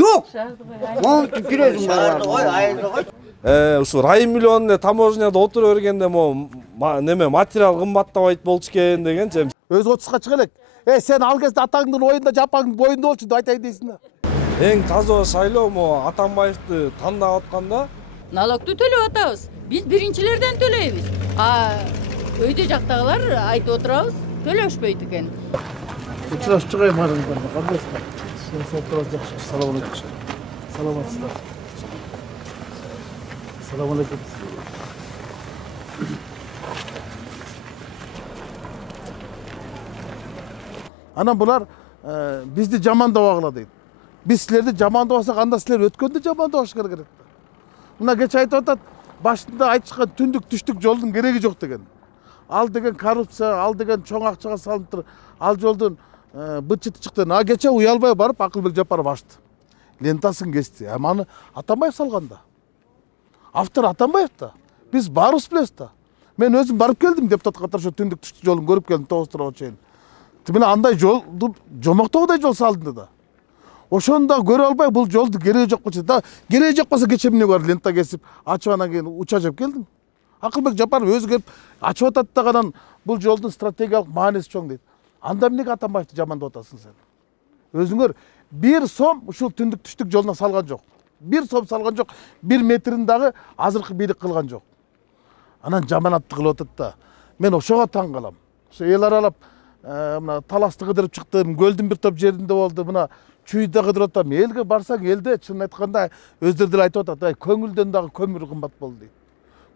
Жоқ. Монтип жүрөсүң бала. Ушу райым миллиону таможняда отура бергенде неме материал кымбаттабайт болчу экен дегенчи. Өз отузга чыга элек. Сен ал кезде атаңдын оюнда жапаңдын боюнда болчу деп айтайын дейсиң да. Эң таза шайлоо Атамбаевди тандап атканда налогду төлөп атабыз. Биз биринчилерден төлөйбүз. Өйдө жактагылар айтып отурабыз, төлөшпөйт экен. Учурашып чыгайм арыңдар. Кандайсыздар? Жакшы. Салам алейкум. Саламатсыздар. Салам алейкум. Анан булар бизди жамандабагыла дейт. Биз силерди жамандабасак, анда силер өткөндө жамандабашыңар керек. Мына кече айтып атат, башында айтышкан түндүк түштүк жолдун кереги жок деген. Ал деген коррупция, ал деген чоң акчага салынып тур. Ал жолдун бытчыты чыкты. Кече уялбай барып Акылбек Жапаров ачты. Лентасын кести. Маны Атамбаев салганда. Автор Атамбаев да. Биз баарыбыз билебиз да. Мен өзүм барып келдим депутат катары ошо түндүк түштүк жолун көрүп келдим тогуштурга чейин. Мына андай жолду жомоктогудай жол салынды да. Ошону да көрө албай бул жолду кереги жок болчу да. Кереги жок болсо кече эмне бар лента кесип, ачып анан кийин уча жеп келдим. Акылбек Жапаров өзү келип ачып атат даган бул жолдун стратегиялык мааниси чоң дейт. Анда эмнеге Атамбаевди жамандап атасың сен? Өзүңөр 1 сом ушул түндүк түштүк жолуна салган жок. 1 сом салган жок. 1 метрин дагы азыркы бийлик кылган жок. Анан жаманатты кылып атат да. Мен ошого таң калам. Ошо эл аралап мына таласты кыдырып чыктым, көлдүн бир топ жеринде болду. Мына чүйдө кыдырып атам. Элге барсаң, элде чын айтканда өздөрү деле айтып атат, көңүлдөн дагы көмүр кымбат болду дейт.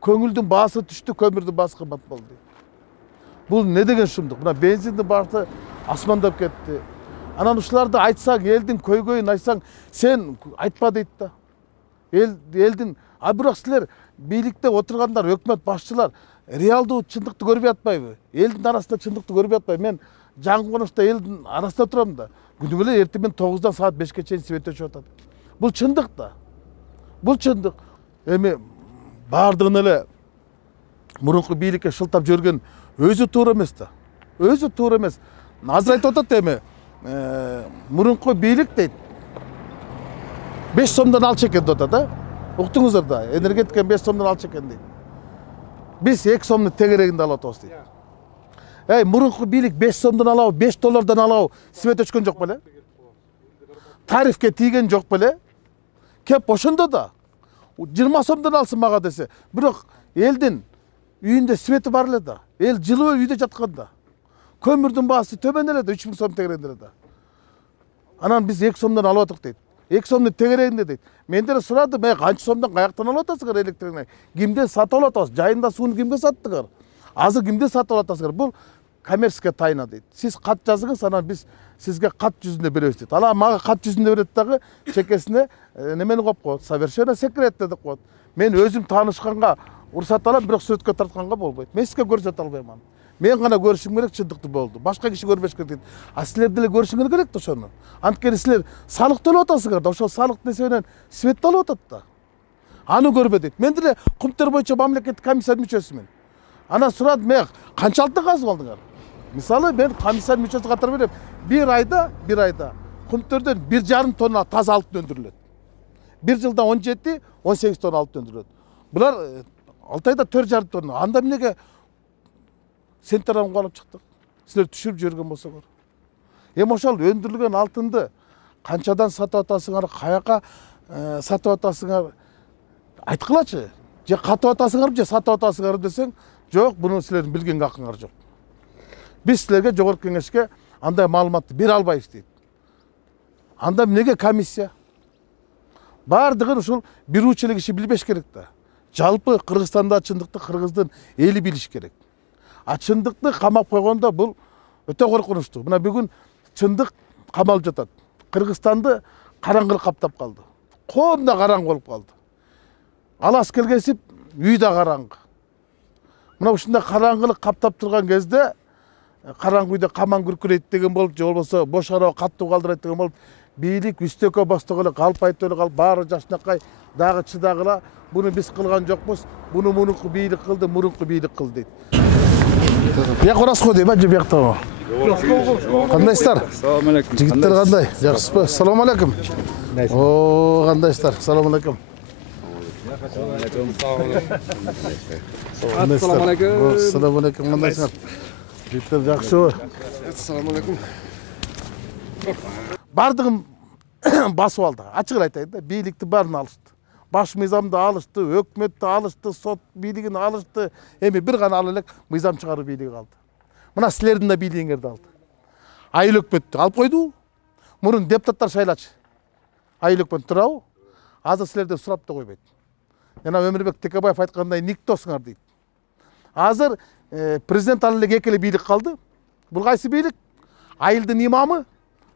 Көңүлдүн баасы түштү, көмүрдүн баасы кымбат болду дейт. Бул не деген шумдук? Мына бензиндин баасы асмандап кетти. Анан ушуларды айтсаң, элдин көйгөйүн айтсаң, сен айтпа дейт да. Элдин, бирок силер бийликте отургандар, өкмөт башчылар реалдуу чындыкты көрбөй атпайбы? Элдин арасында чындыкты көрбөй атпайбы? Мен жаңы конушта элдин арасында турам да. Күнү эле эртең менен 9дан саат 5ке чейин свет өчүп атат. Бул чындык да. Бул чындык. Эми баардыгын эле мурунку бийликке шылтап жүргөн өзү туура эмес да. Өзү туура эмес. Азыр айтып атат эми мурунку бийлик дейт 5 сомдон алчу экен деп атат, да? Уктуңуздар да, энергетиканы 5 сомдон алчу экен дейт. Биз 2 сомдун тегерегинде алып атабыз дейт. Мурунку бийлик 5 сомдон алабы, 5 доллардан алабы, свет өчкөн жок беле? Тарифке тийген жок беле? Кеп ошондо да 20 сомдон алсын мага десе, бирок элдин үйүндө свети бар эле да. Эл жылуу үйдө жатканда. Көмүрдүн баасы төмөн эле да, 3000 сом тегерегинде эле да. Анан биз 2 сомдон алып атык дейт. 2 сомдун тегерегинде дейт. Менден сурадым, канча сомдон каяктан алып атасыңар электр? Кимден сатып алып атасыз? Жайында сууну кимге саттыңар? Азыр кимден сатып алып атасыңар? Бул коммерческая тайна дейт. Сиз кат жазыңыз, анан биз сизге кат жүзүндө беребиз дейт. Ала мага кат жүзүндө берет дагы чекесине немени коюп коет? Совершенно секретно деп коет. Мен өзүм таанышканга уруксат алам, бирок сүрөткө тартканга болбойт. Мен сизге көрсөтө албайм аны. Мен гана көрүшүм керек, чындыкты болду. Башка киши көрбөш керек дейт. Силер деле көрүшүңөр керек да ошону. Анткени силер салык төлөп атасыңар да, ошол салыктын эсебинен свет алып атат да. Аны көрбө дейт. Мен деле кумтер боюнча мамлекеттик комиссия мүчөсүмүн. Анан сурадым, канчалыктан казып алдыңар? Мисалы мен комиссия мүчөсү катары берем. Bir ayda kumtörden 1,5 tonna таза алтын өндүрүлөт. 1 жылда 17-18 тонна алтын өндүрүлөт. Булар 6 айда 4,5 тонна. Анда эмнеге сентерам калып чыктык? Силер түшүрүп жүргөн болсоңор. Ошол өндүрүлгөн алтынды канчадан сатып атасыңар, каяка сатып атасыңар? Айткылачы. Же катып атасыңар, же сатып атасыңар десең, жок, буну силердин билген акыңар жок. Биз силерге жогорку кеңешке андай маалыматты бере албайбыз дейт. Анда эмнеге комиссия? Бардыгын ушул бирүүчү эле киши билбеш керек да. Жалпы Кыргызстанда чындыкты кыргыздын эли билиш керек. Чындыкты камап койгондо бул өтө коркунучтуу. Мына бүгүн чындык камалып жатат. Кыргызстанды караңгылык каптап калды. Коом да караңгы болуп калды. Алас келгесип үй да караңгы. Мына ушундай караңгылык каптап турган кезде караңгы үйдө каман күркүрөйт деген болуп, же болбосо бош арба каттуу калдырат деген болуп, бийлик үстөккө бастыгы эле калп айтып эле калып, баары жашнакай дагы чыдагыла, буну биз кылган жокпуз, буну мурунку бийлик кылды, мурунку бийлик кылды дейт. Бияк ораско дейм, же бияктабы? Кандайсыздар? Assalomu alaykum. Жигиттер кандай? Жакшысызбы? Assalomu alaykum. О, кандайсыздар? Assalomu alaykum. Assalomu alaykum. Assalomu alaykum. Kandайсыздар? Биттер жакшыбы? Assalomu alaykum. Бардығын басып алды. Ачык айтайын да, бийликти барын алышты. Баш мыйзамды алышты, өкмөттү алышты, сот бийлигин алышты. Эми бир гана ала элек мыйзам чыгаруу бийлиги калды. Мына силердин да бийлигиңерди алды. Айыл өкмөттү алып койду. Мурун депутаттар шайлачы. Айыл өкмөт турабы? Азыр силерден сурап да койбойт. Жана Өмүрбек Текебаев айткандай никтосуңар дейт. Азыр президент ала элек экеле бийлик калды. Бул кайсы бийлик? Айылдын имамы,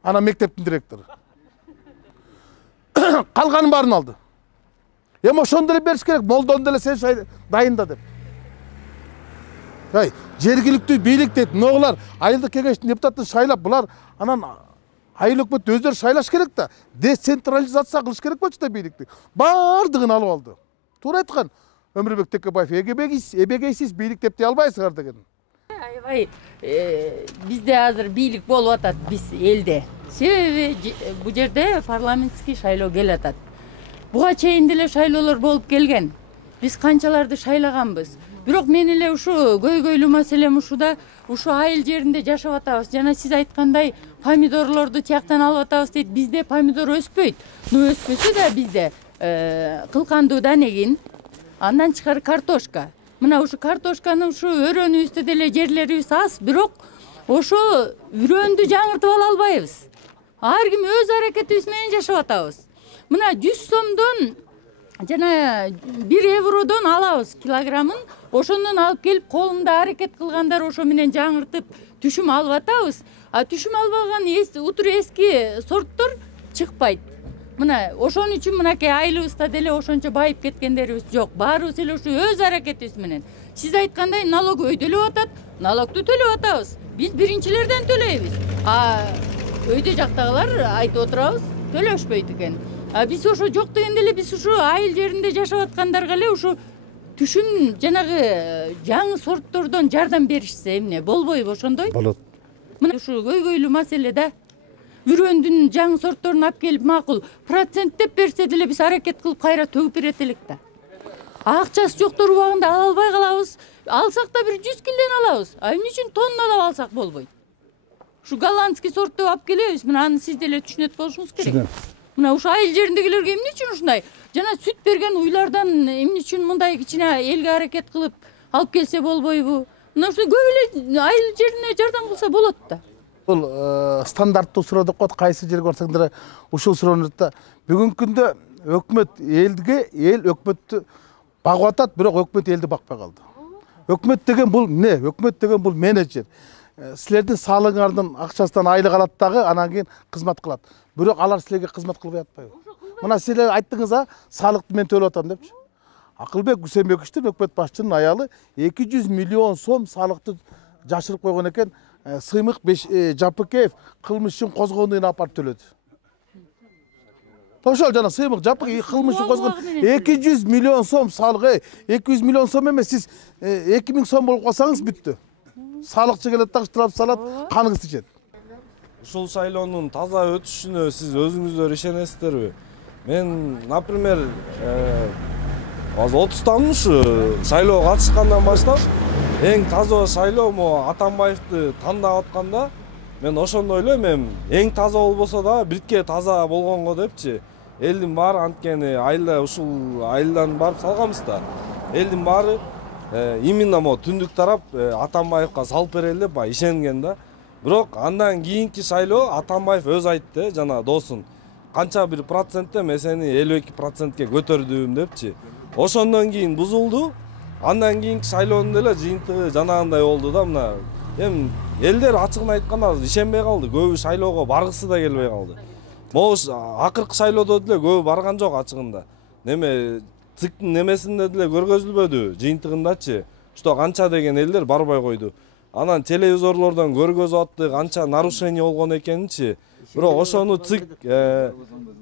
ана мектептин директору. Калганын баарын алды. Эми ошону деле бериш керек, молдону деле сен дайында деп. Жергиликтүү бийлик дейт, мыналар айылдык кеңештин депутатын шайлап, булар анан айыл өкмөт өздөрү шайлаш керек да, децентрализация кылыш керек болчу да бийликти. Бардыгын алып алды. Туура айткан Өмүрбек Текебаев, эбегейсиз бийлик деп дей албайсыңар деген. Аябай бизде азыр бийлик болуп атат, биз элде. Себеби бул жерде парламентский шайлоо келип атат. Буга чейин деле шайлоолор болуп келген. Биз канчаларды шайлаганбыз. Бирок мен эле ушу көйгөйлүү маселем ушуда, ушу айыл жеринде жашап атабыз. Жана сиз айткандай помидорлорду тияктан алып атабыз дейт. Бизде помидор өспөйт. Өспөсө да бизде кылкандуудан эгин, андан чыкар картошка. Мына ушу картошканы ушу өрөөнүбүздө деле жерлерибиз аз, бирок ошо үрөндү жаңыртып ала албайбыз. Ар ким өз аракетибиз менен жашап атабыз. Мына 100 сомдон жана 1 евродон алабыз килограммын. Ошондон алып келип колунда аракет кылгандар ошо менен жаңыртып түшүм алып атабыз. А түшүм албаган утур эски сорттор чыкпайт. Мына ошон үчүн мынакей айылыбызда деле ошончо байып кеткендерибиз жок. Баарыбыз эле ушу өз аракетибиз менен. Сиз айткандай налог өйдөлүп атат, налогду төлөп атабыз. Биз биринчилерден төлөйбүз. Өйдө жактагылар айтып отурабыз, төлөшпөйт экен. Биз ошо жок дегенде эле биз ушу айыл жеринде жашап аткандарга эле ушу түшүм жанагы жаңы сорттордон жардам беришсе эмне болбойбу ошондой? Болот. Мына ушу көйгөйлүү маселе да. Үрөндүн жаңы сортторун алып келип макул проценттеп берсе деле биз аракет кылып кайра төгүп берет элек да. Акчасы жоктор убагында ала албай калабыз. Алсак да бир 100 килден алабыз. Эмне үчүн тонналап алсак болбойт? Ушу голландский сортты алып келебиз. Мына аны сиз деле түшүнөт болушуңуз керек. Мына ушу айыл жериндегилерге эмне үчүн ушундай? Жана сүт берген уйлардан эмне үчүн мындай кичине элге аракет кылып алып келсе болбойбу? Мына ушу көп эле айыл жерине жардам кылса болот да. Бул стандарттуу суроо деп коет, кайсы жерге барсаңдар ушул суроону да. Бүгүнкү күндө өкмөт эл өкмөттү багып атат, бирок өкмөт элди бакпай калды. Өкмөт деген бул эмне? Өкмөт деген бул менеджер. Силердин салыгыңардын акчасынан айлык алат дагы, анан кийин кызмат кылат. Бирок алар силерге кызмат кылбай атпайбы? Мына силер айттыңыз, салыкты мен төлөп атам депчи. Акылбек Үсенбековичтин өкмөт башчынын аялы 200 миллион сом салыкты жашырып койгон экен. Сыймык Жапыкеев кылмыш үчүн козгондугун апарып төлөдү. Ошол жана Сыймык Жапыкеев кылмыш үчүн козгон 200 миллион сом салык. 200 миллион сом эмес, сиз 2000 сом болуп калсаңыз бүттү. Салыкчы келет да штраф салат, каныңыз тичет. Ушул шайлоонун таза өтүшүнө сиз өзүңүздөр ишенесиздерби? Мен, например, азыр 30-тан ушу шайлоого катышкандан баштап эң таза шайлоо могу Атамбаевди тандап атканда мен ошондо ойлойм, эң таза болбосо да бирке таза болгонго депчи. Элдин баары анткени айылда ушул айылдан барып салганбыз да. Элдин баары именно могу түндүк тарап Атамбаевга салып берели деп ишенген да. Бирок андан кийинки шайлоо Атамбаев өз айтты, жана досун. Канча бир процентте мен сени 52%ке көтөрдүм депчи. Ошондон кийин бузулду. Андан кийинки шайлоонун деле жыйынтыгы жанагындай болду да. Мына эми элдер ачыгын айтканда ишенбей калды. Көбү шайлоого баргысы да келбей калды. Могу акыркы шайлоодо деле көбү барган жок ачыгында. Неме ЦИКтин немесинде деле көргөзүлбөдү, жыйынтыгындачы. Что канча деген элдер барбай койду. Анан телевизорлордон көргөзүп атты, канча нарушение болгон экенинчи. Бирок ошону ЦИК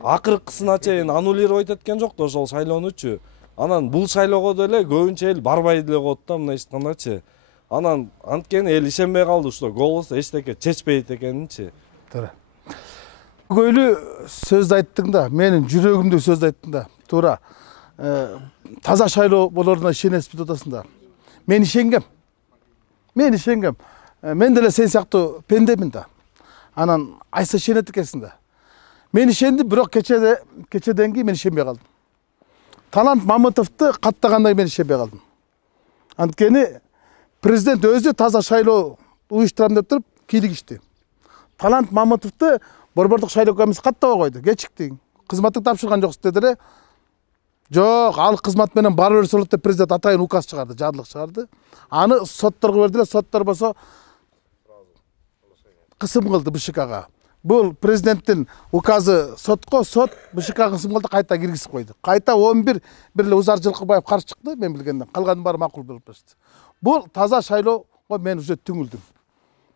акыркысына чейин аннулировать эткен жок да ошол шайлоонучу. Анан бул шайлоого деле көбүнчө эл барбай деле коет да, мына эчкандачы. Анан анткени эл ишенбей калды, что голос эчтеке чечпейт экенинчи. Туура. Көйлі сөзді айттың да, менің жүрегімде сөзді айттың да. Тура. Таза шайлоо болорына ишенесиз отасың да. Мен ишенгем. Мен деле сен сыяктуу пендемин да. Анан айса ишенет экенсиң да. Мен ишендим, бирок кечеден кийин мен ишенбей калдым. Талант Мамытовду каттагандай мен ишенбей калдым. Анткени президент өзү таза шайлоо уюштурам деп туруп кийлигишти. Талант Мамытовду Борбордук шайлоо комиссиясы каттабай койду. Кечиктиң. Кызматты тапшырган жоксуз дедиле. Жок, ал кызмат менен бара берсе болот деп президент атайын указ чыгарды, жарлык чыгарды. Аны сотторго бердиле, соттор болсо кысым кылды БШКга. Бул президенттин указы сотко, сот БШКга кысым кылды, кайта киргизип койду. Кайта 11 бир эле Узар Жылкыбаев каршы чыкты, мен билгенден. Калгандын баары макул болуп калды. Бул таза шайлоого мен уже түңүлдүм.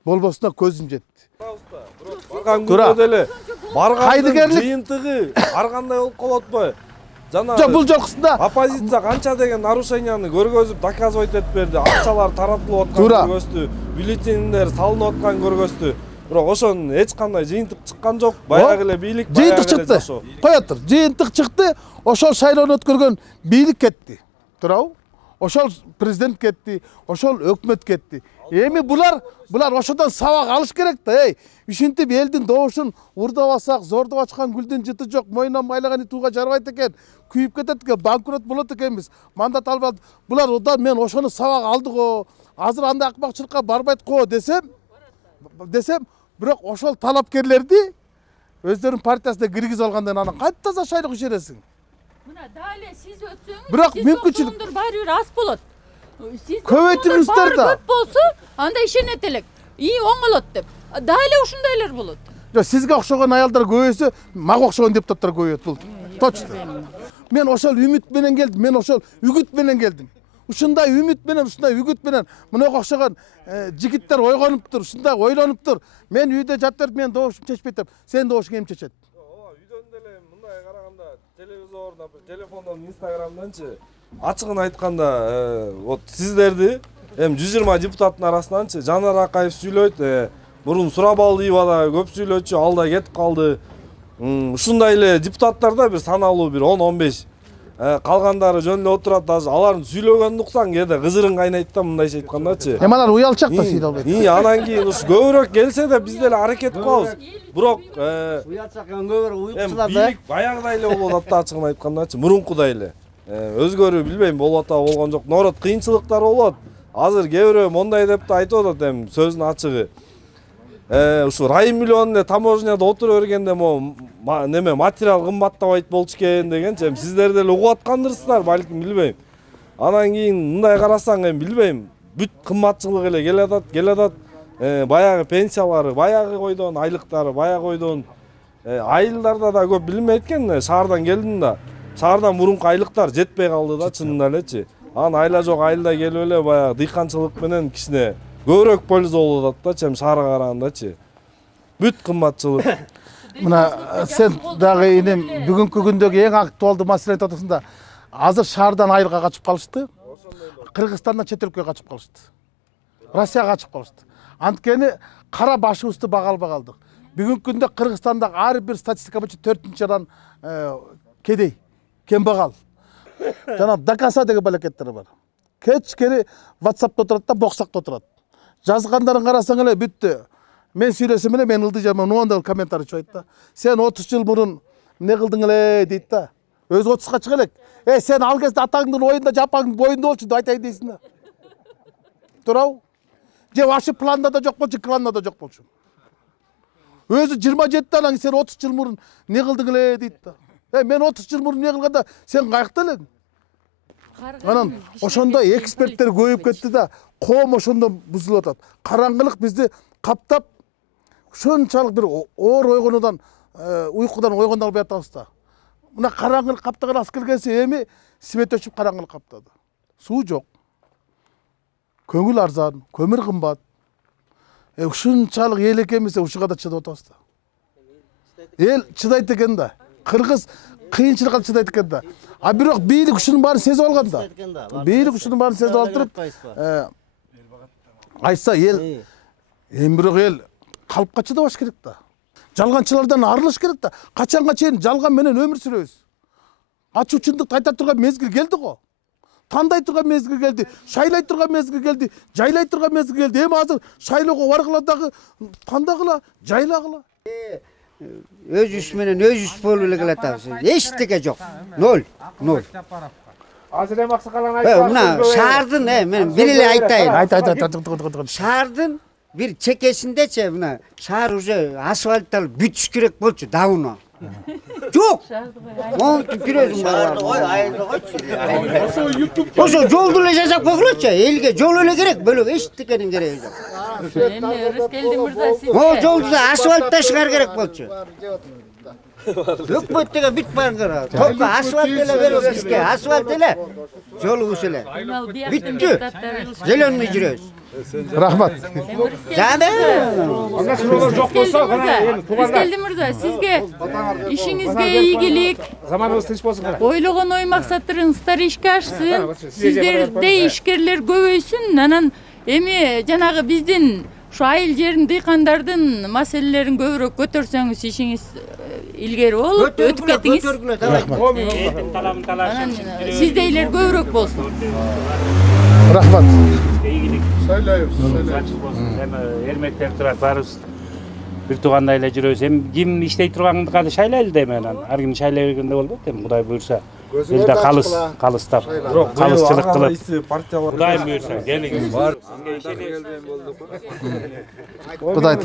Болбосуна көзүм жетти. Барган күндө деле баргандын жыйынтыгы ар кандай болуп калат атпайбы? Жана бул жолкусунда оппозиция канча деген нарушенияны көргөзүп доказывать этип берди. Акчалар таратылып аткан көргөздү, бюллетендер салынып аткан көргөздү. Бирок ошонун эч кандай жыйынтык чыккан жок. Баягы эле бийлик, жыйынтык чыкты. Кое тур, жыйынтык чыкты. Ошол шайлоону өткөргөн бийлик кетти. Туурабы? Ошол президент кетти, ошол өкмөт кетти. Эми булар ошодон сабак алыш керек да. Ушинтип элдин добушун урдабасак, зордоп ачкан гүлдүн жыты жок, мойнунан майлаган тууга жарбайт экен, күйүп кетет экен, банкрот болот экенбиз. Мандат албады. Булар одан мен ошону сабак алдык го. Азыр андай акмакчылыкка барбайт го десем, бирок ошол талапкерлерди өздөрүнүн партиясына киргизип алгандан анан кантип таза шайлоого ишенесиң? Мына дале сиз өтсөңүз, бирок мүмкүнчүлүк баары бир аз болот. Көбөйтүңүздөр да. Көп болсо, анда ишенет элек. Оңолот деп. Дале ушундайлар болот. Жок, сизге окшогон аялдар көбөйсө, мага окшогон депутаттар көбөйөт, бул точно. Мен ошол үмүт менен келдим, мен ошол үгүт менен келдим. Ушундай үмүт менен, ушундай үгүт менен мынага окшогон жигиттер ойгонуптур, ушундай ойлонуптур. Мен үйдө жатып, мен добушум чечпейт деп, сен добушуң ким чечет? Үйдөн деле мындай караганда, телевизордон, телефондон, инстаграмданчы ачыгын айтканда, вот сиздерди эми 120 депутаттын арасынанчы Жанар Акаев сүйлөйт, мурун Сурабал Ивада көп сүйлөчү, ал да кетип калды. Ушундай эле депутаттарда бир саналуу бир 10-15 калгандары жөн эле отурат, даже алардын сүйлөгөнүн уксаң кээде кызырың кайнайт да, мындайча айткандачы. Алар уялчак да сүйлөбөйт. Анан кийин ушу көбүрөөк келсе да биз деле аракет кылабыз. Бирок уялчак көбүрөөк уюкчулар да. Бийлик баягыдай эле болуп атат да, ачыгын айткандачы, мурункудай эле. Өзгөрүү билбейм болуп атабы болгон жок. Народ кыйынчылыктар болот. Азыр кээ бирөө мондай деп да айтып атат, эми сөздүн ачыгы. Ушу райым миллион эле таможняда отура бергенде неме материал кымбаттабайт болчу экен дегенчи, эми сиздер деле угуп аткандырсыздар, балким билбейм. Анан кийин мындай карасаң, эми билбейм, бүт кымбатчылык эле келатат. Баягы пенсиялары, баягы койдон айлыктары, баягы койдон айылдарда да көп билинбейт экен. Шаардан келдим да. Шаардан мурунку айлыктар жетпей калды да, чынында элечи. Анан айла жок айылда келип эле баягы дыйканчылык менен кичине көбүрөөк польза болуп атат да, шаарга карагандачы. Бүт кымбатчылык. Мына сен дагы инем бүгүнкү күндөгү эң актуалдуу маселе айтып атасың да. Азыр шаардан айылга качып калышты. Кыргызстандан чет өлкөгө качып калышты. Россияга качып калышты. Анткени кара башыбызды бага албай калдык. Бүгүнкү күндө Кыргызстанда ар бир статистика боюнча 4-чыдан кедей, кембагал. Жана Дакаса деген балекеттер бар. Кечкери WhatsApp'та отурат да, боксакта отурат. Жазгандарын карасаң эле бүттү. Мен сүйлөсөм эле мен ылдыжаман ондой комментарий чыгат да. Сен 30 жыл мурун эмне кылдың эле дейт да. Өзү 30га чыга элек. Сен ал кезде атаңдын оюнда, жапаңдын боюнда болчу деп айтайын дейсиң да. Туурабы? Же ваши планда да жок болчу, кланда да жок болчу. Өзү 27 анан сен 30 жыл мурун эмне кылдың эле дейт да. Мен 30 жыл мурун эмне кылганда сен каякта элең? Анан ошондо эксперттер көбөйүп кетти да, коом ошондо бузулуп атат. Караңгылык бизди каптап, ушунчалык бир оор ойгонудан, уйкудан ойгондо албай атабыз да. Мына караңгылык каптаган аз келгенсе эми свет өчүп караңгылык каптады. Суу жок. Көңүл арзан, көмүр кымбат. Ушунчалык эл экенбиз, ушуга да чыдап атабыз да. Эл чыдайт экен да. Кыргыз кыйынчылыкка чыдайт экен да. А бирок бийлик ушунун баарын сезип алган да. Бийлик ушунун баарын сезип алып туруп, айтса эл, эми бирок эл калыпка чыдабаш керек да. Жалганчылардан арылыш керек да. Качанга чейин жалган менен өмүр сүрөбүз. Ачуу чындыкты айта турган мезгил келди го. Тандай турган мезгил келди, шайлай турган мезгил келди, жайлай турган мезгил келди. Эми азыр шайлоого баргыла дагы тандагыла, жайлагыла. Öz iş menен öz iş болуп эле келатабыз. Эчтеке жок. Ноль. Азыр эми аксакалың айтып Мына шаардын, мен бир эле айтайын. Айт. Шаардын бир чекесиндечи мына шаар уже асфальтталып бүтүш керек болчу давно. Жок. Монтип жүрөсүң бала. Ошо жолду эле жасап койгулачы. Элге жол эле керек, бөлөк эчтекенин кереги жок. Эми Рыскелди мырза сизге Могу жолду да асфальт ташкар керек болчу. Өкмөттөгө бүт барыңдар. Только асфальт эле берип бизге, асфальт эле. Жолубуз эле. Бүттү. Зеленый жүрөбүз. Рахмат. Рыскелди мырза, сизге ишиңизге ийгилик, заманыбыз тынч болсун кара. ойлогон ой максаттарыңыздар ишке ашсын, сиздердей ишкерлер көбөйсүн. Анан эми жанагы биздин ушу айыл жерин дыйкандардын маселелерин көбүрөөк көтөрсөңүз ишиңиз илгери болуп өтүп кетиңиз. Анан сиздейлер көбүрөөк болсун. Рахмат. Эрмектеп турат барыбыз бир туугандай эле жүрөбүз. Эми ким иштей турганды кады шайлайлы да эми анан. Ар ким шайлай бергенде болбойт эми Кудай буйрса. Элде калыстап, калысчылык кылып. Кудай буйрса келиңиз. Кудай